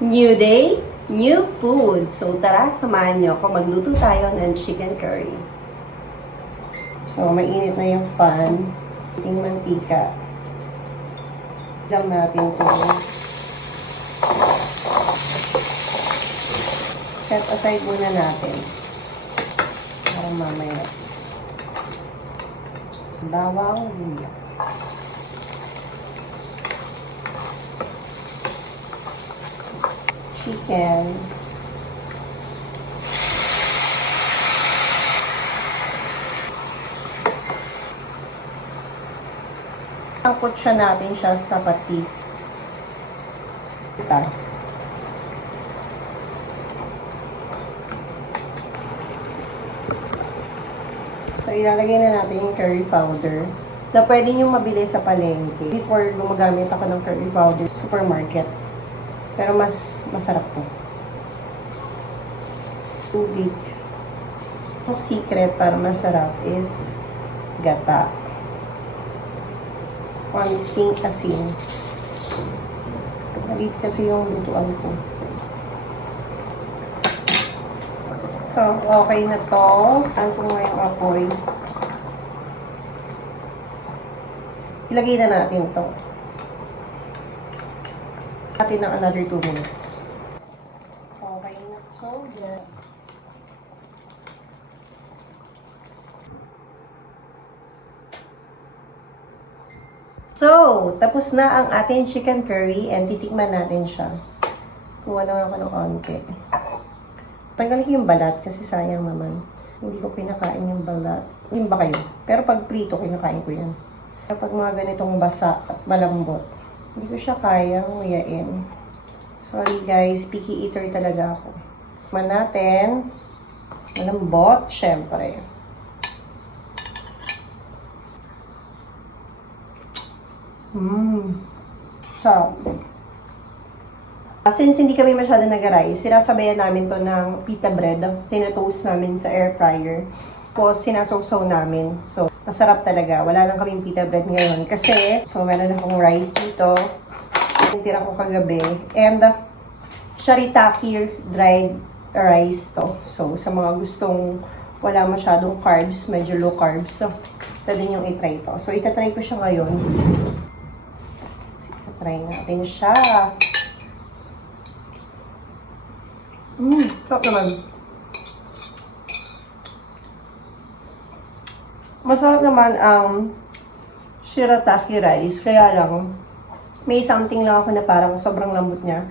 New day, new food. So tara, samahan niyo ako. Magluto tayo ng chicken curry. So mainit na yung pan. Yung mantika. Lang natin ito. Set aside muna natin. Para mamaya. Bawang luya. Chicken. Angkot siya natin siya sa patis. Ito. So, ilalagay na natin yung curry powder na pwede nyo mabili sa palengke. Before gumagamit ako ng curry powder, supermarket. Pero mas masarap to. Tubig. Ang secret para masarap is gata. Konting asin. Maliit kasi yung lutuan ko. So, okay na to. Ano ko nga yung apoy. Ilagay na natin to. Natin ng another 2 minutes. Okay na to. So, tapos na ang ating chicken curry and titikman natin siya. Kuha lang ako ng onte. Tanggalin ko yung balat kasi sayang naman. Hindi ko pinakain yung balat. Hindi ba kayo? Pero pag prito, kinakain ko yan. Kapag mga ganitong basa at malambot, hindi ko siya kayang nguyain. Sorry guys, picky eater talaga ako. Tikman natin. Malambot, syempre. Sarap. Since hindi kami masyado nag-rice, sinasabayan namin to ng pita bread. Tinatoast namin sa air fryer. Tapos sinasawsaw namin. So, masarap talaga. Wala lang kaming pita bread ngayon. Kasi, so meron akong rice dito. Yung tira ko kagabi. And, shirataki dried rice to. So, sa mga gustong wala masyadong carbs, medyo low carbs. So, ito din yung itry to. So, itatry ko siya ngayon. Try natin siya. Sarap naman. Masarap naman ang shirataki rice. Kaya lang, may something lang ako na parang sobrang lambot niya.